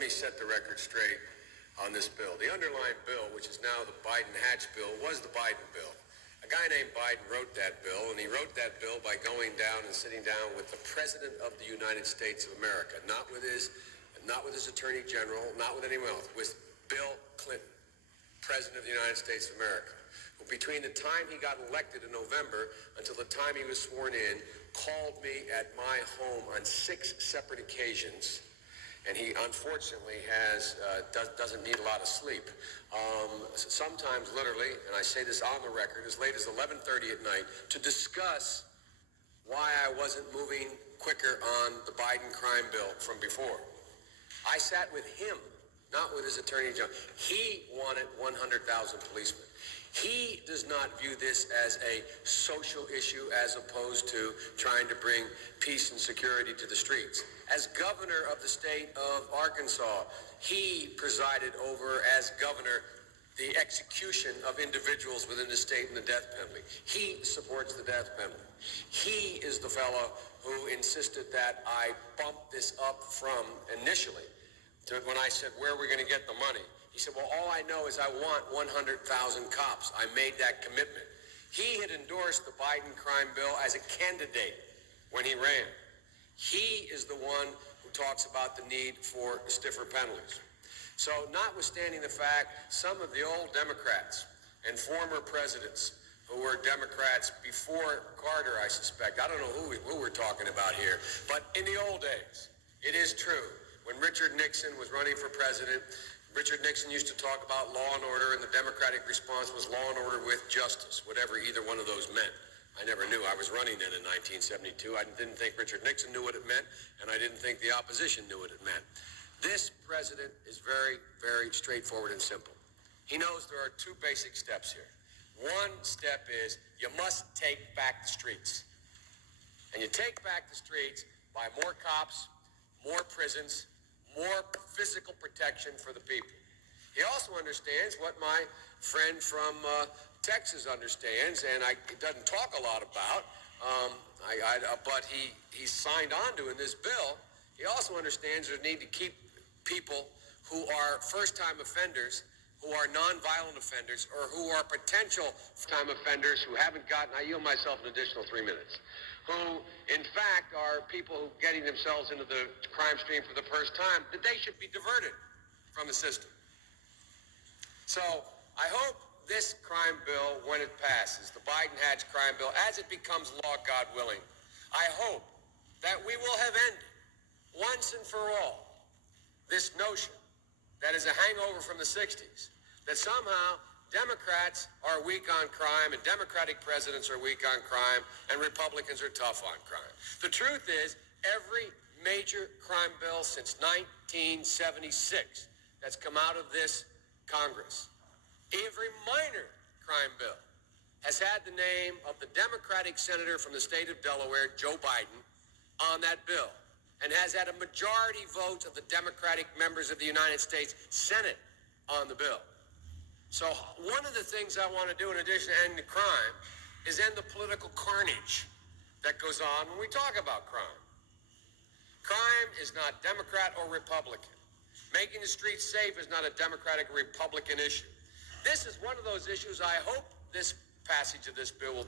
me set the record straight on this bill. The underlying bill, which is now the Biden-Hatch bill, was the Biden bill. A guy named Biden wrote that bill, and he wrote that bill by going down and sitting down with the President of the United States of America, not with his Attorney General, not with anyone else, with Bill Clinton, President of the United States of America, who between the time he got elected in November until the time he was sworn in, called me at my home on 6 separate occasions. And he unfortunately doesn't need a lot of sleep. Sometimes literally, and I say this on the record, as late as 11:30 at night, to discuss why I wasn't moving quicker on the Biden crime bill from before. I sat with him, not with his Attorney General. He wanted 100,000 policemen. He does not view this as a social issue as opposed to trying to bring peace and security to the streets. As governor of the state of Arkansas, he presided over, as governor, the execution of individuals within the state and the death penalty. He supports the death penalty. He is the fellow who insisted that I bump this up from initially to when I said, where are we going to get the money? He said, well, all I know is I want 100,000 cops. I made that commitment. He had endorsed the Biden crime bill as a candidate when he ran. He is the one who talks about the need for stiffer penalties. So notwithstanding the fact, some of the old Democrats and former presidents who were Democrats before Carter, I suspect, I don't know who we're talking about here, but in the old days, it is true. When Richard Nixon was running for president, Richard Nixon used to talk about law and order, and the Democratic response was law and order with justice, whatever either one of those meant. I never knew. I was running then in 1972. I didn't think Richard Nixon knew what it meant, and I didn't think the opposition knew what it meant. This president is very, very straightforward and simple. He knows there are 2 basic steps here. One step is you must take back the streets. And you take back the streets by more cops, more prisons, more physical protection for the people. He also understands what my friend from Texas understands, and he doesn't talk a lot about, but he signed on to in this bill. He also understands the need to keep people who are first-time offenders, who are nonviolent offenders, or who are potential time offenders who haven't gotten, I yield myself an additional 3 minutes, who, in fact, are people who are getting themselves into the crime stream for the first time, that they should be diverted from the system. So I hope this crime bill, when it passes, the Biden-Hatch crime bill, as it becomes law, God willing, I hope that we will have ended, once and for all, this notion that is a hangover from the 60s, that somehow Democrats are weak on crime and Democratic presidents are weak on crime and Republicans are tough on crime. The truth is, every major crime bill since 1976 that's come out of this Congress, every minor crime bill has had the name of the Democratic senator from the state of Delaware, Joe Biden, on that bill, and has had a majority vote of the Democratic members of the United States Senate on the bill. So one of the things I want to do in addition to ending crime is end the political carnage that goes on when we talk about crime. Crime is not Democrat or Republican. Making the streets safe is not a Democratic or Republican issue. This is one of those issues I hope this passage of this bill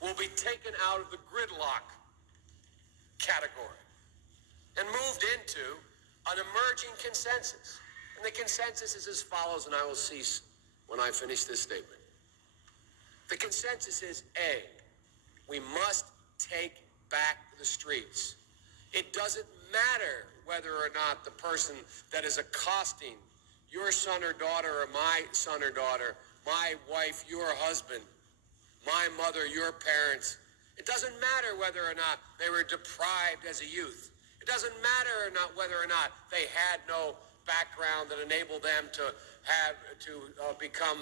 will be taken out of the gridlock category and moved into an emerging consensus. And the consensus is as follows, and I will cease when I finish this statement. The consensus is, A, we must take back the streets. It doesn't matter whether or not the person that is accosting your son or daughter or my son or daughter, my wife, your husband, my mother, your parents, it doesn't matter whether or not they were deprived as a youth. It doesn't matter or not whether or not they had no background that enabled them to become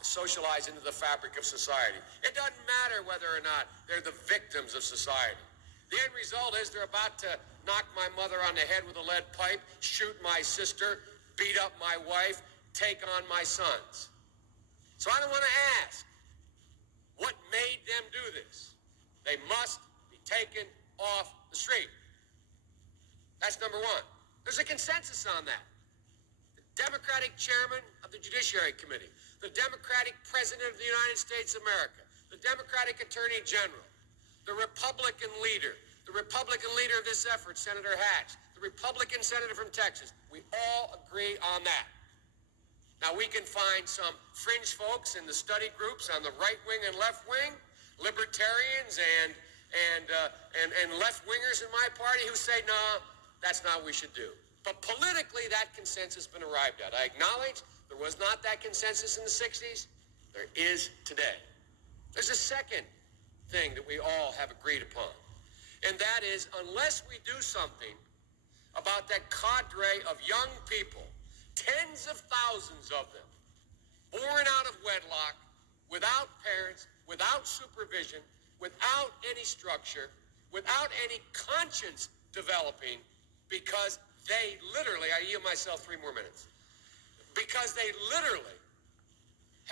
socialized into the fabric of society. It doesn't matter whether or not they're the victims of society. The end result is they're about to knock my mother on the head with a lead pipe, shoot my sister, beat up my wife, take on my sons. So I don't want to ask what made them do this. They must be taken off the street. That's number one. There's a consensus on that. The Democratic chairman of the Judiciary Committee, the Democratic president of the United States of America, the Democratic attorney general, the Republican leader of this effort, Senator Hatch, the Republican senator from Texas. We all agree on that. Now, we can find some fringe folks in the study groups on the right wing and left wing, libertarians and left-wingers in my party who say, no, that's not what we should do. But politically, that consensus has been arrived at. I acknowledge there was not that consensus in the 60s. There is today. There's a second thing that we all have agreed upon, and that is unless we do something about that cadre of young people, tens of thousands of them, born out of wedlock, without parents, without supervision, without any structure, without any conscience developing, because they literally, I yield myself 3 more minutes, because they literally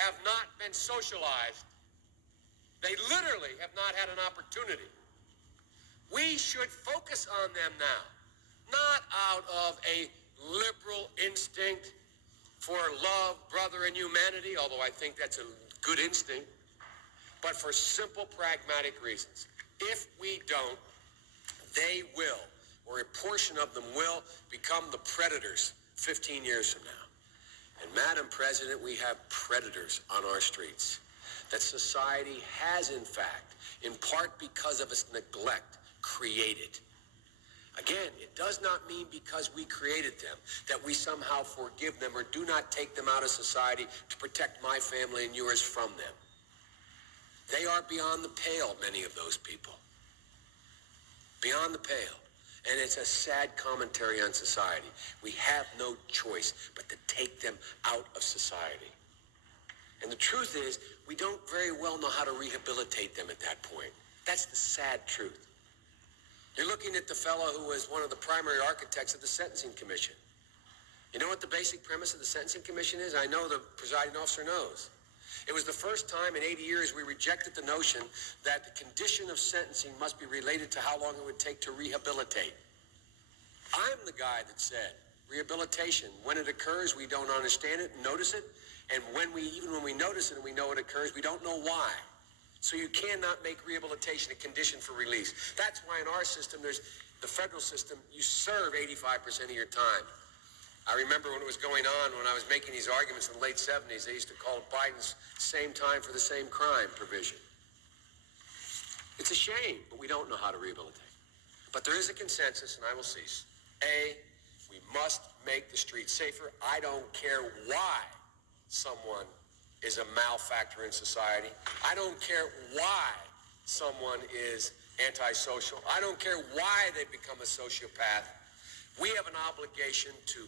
have not been socialized. They literally have not had an opportunity. We should focus on them now, not out of a liberal instinct for love, brother, and humanity, although I think that's a good instinct, but for simple, pragmatic reasons. If we don't, they will, or a portion of them will, become the predators 15 years from now. And Madam President, we have predators on our streets that society has, in fact, in part because of its neglect, created. Again, it does not mean because we created them that we somehow forgive them or do not take them out of society to protect my family and yours from them. They are beyond the pale, many of those people. Beyond the pale. And it's a sad commentary on society. We have no choice but to take them out of society. And the truth is, we don't very well know how to rehabilitate them at that point. That's the sad truth. You're looking at the fellow who was one of the primary architects of the Sentencing Commission. You know what the basic premise of the Sentencing Commission is? I know the presiding officer knows. It was the first time in 80 years we rejected the notion that the condition of sentencing must be related to how long it would take to rehabilitate. I'm the guy that said rehabilitation, when it occurs, we don't understand it and notice it. And even when we notice it and we know it occurs, we don't know why. So you cannot make rehabilitation a condition for release. That's why in our system, there's the federal system, you serve 85% of your time. I remember when it was going on, when I was making these arguments in the late 70s, they used to call it Biden's same time for the same crime provision. It's a shame, but we don't know how to rehabilitate. But there is a consensus, and I will cease. A, we must make the streets safer. I don't care why someone is a malefactor in society. I don't care why someone is antisocial. I don't care why they become a sociopath. We have an obligation to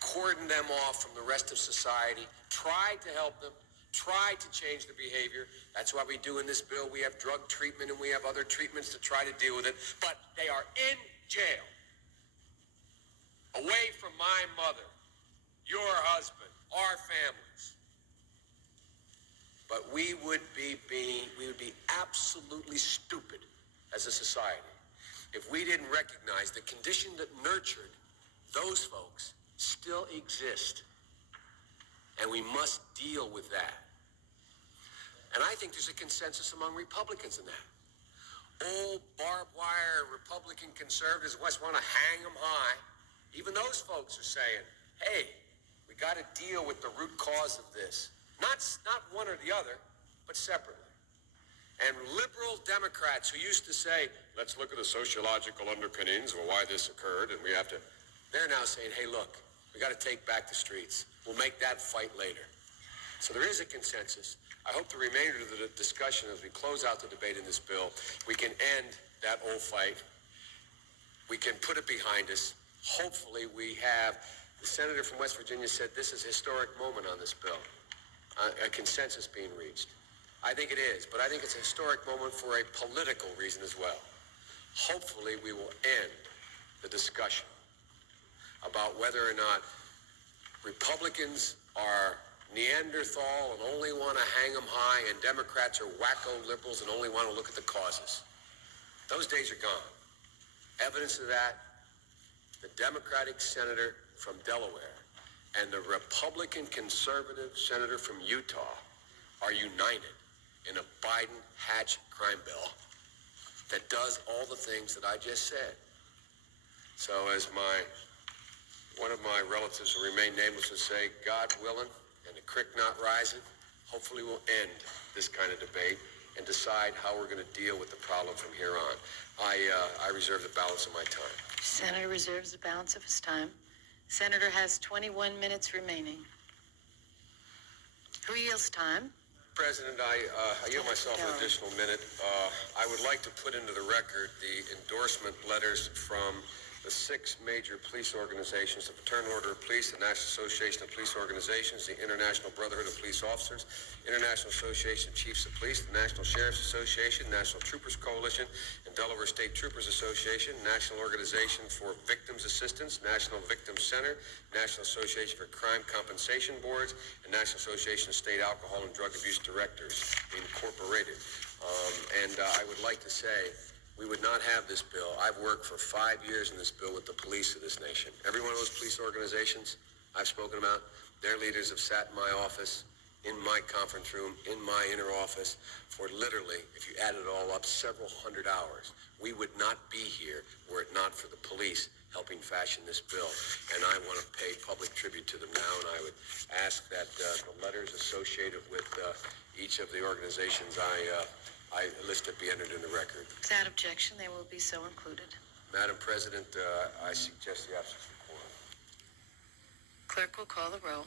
cordon them off from the rest of society, try to help them, try to change their behavior. That's what we do in this bill. We have drug treatment and we have other treatments to try to deal with it. But they are in jail, away from my mother, your husband, our families. But we would be absolutely stupid as a society if we didn't recognize the condition that nurtured those folks still exist. And we must deal with that. And I think there's a consensus among Republicans in that. Old barbed wire Republican conservatives just want to hang them high. Even those folks are saying, hey, we got to deal with the root cause of this. Not one or the other, but separately. And liberal Democrats who used to say, let's look at the sociological underpinnings of why this occurred, and we have to, they're now saying, hey, look, we got to take back the streets. We'll make that fight later. So there is a consensus. I hope the remainder of the discussion as we close out the debate in this bill, we can end that old fight. We can put it behind us. Hopefully we have, the senator from West Virginia said this is a historic moment on this bill, a consensus being reached. I think it is, but I think it's a historic moment for a political reason as well. Hopefully we will end the discussion about whether or not Republicans are Neanderthal and only want to hang them high, and Democrats are wacko liberals and only want to look at the causes. Those days are gone. Evidence of that the Democratic senator from Delaware, and the Republican conservative senator from Utah are united in a Biden-Hatch crime bill that does all the things that I just said. So as one of my relatives who remain nameless would say, God willing, and the creek not rising, hopefully we'll end this kind of debate and decide how we're going to deal with the problem from here on. I reserve the balance of my time. Senator reserves the balance of his time. Senator has 21 minutes remaining. Who yields time? President, I yield myself an additional minute. I would like to put into the record the endorsement letters from the 6 major police organizations: the Fraternal Order of Police, the National Association of Police Organizations, the International Brotherhood of Police Officers, International Association of Chiefs of Police, the National Sheriff's Association, National Troopers Coalition, and Delaware State Troopers Association, National Organization for Victims Assistance, National Victim Center, National Association for Crime Compensation Boards, and National Association of State Alcohol and Drug Abuse Directors, Incorporated. I would like to say, we would not have this bill. I've worked for 5 years in this bill with the police of this nation. Every one of those police organizations I've spoken about, their leaders have sat in my office, in my conference room, in my inner office for literally, if you add it all up, several hundred hours. We would not be here were it not for the police helping fashion this bill. And I want to pay public tribute to them now, and I would ask that the letters associated with each of the organizations I listed be entered in the record. Without objection, they will be so included. Madam President, I suggest the absence of quorum. Clerk will call the roll.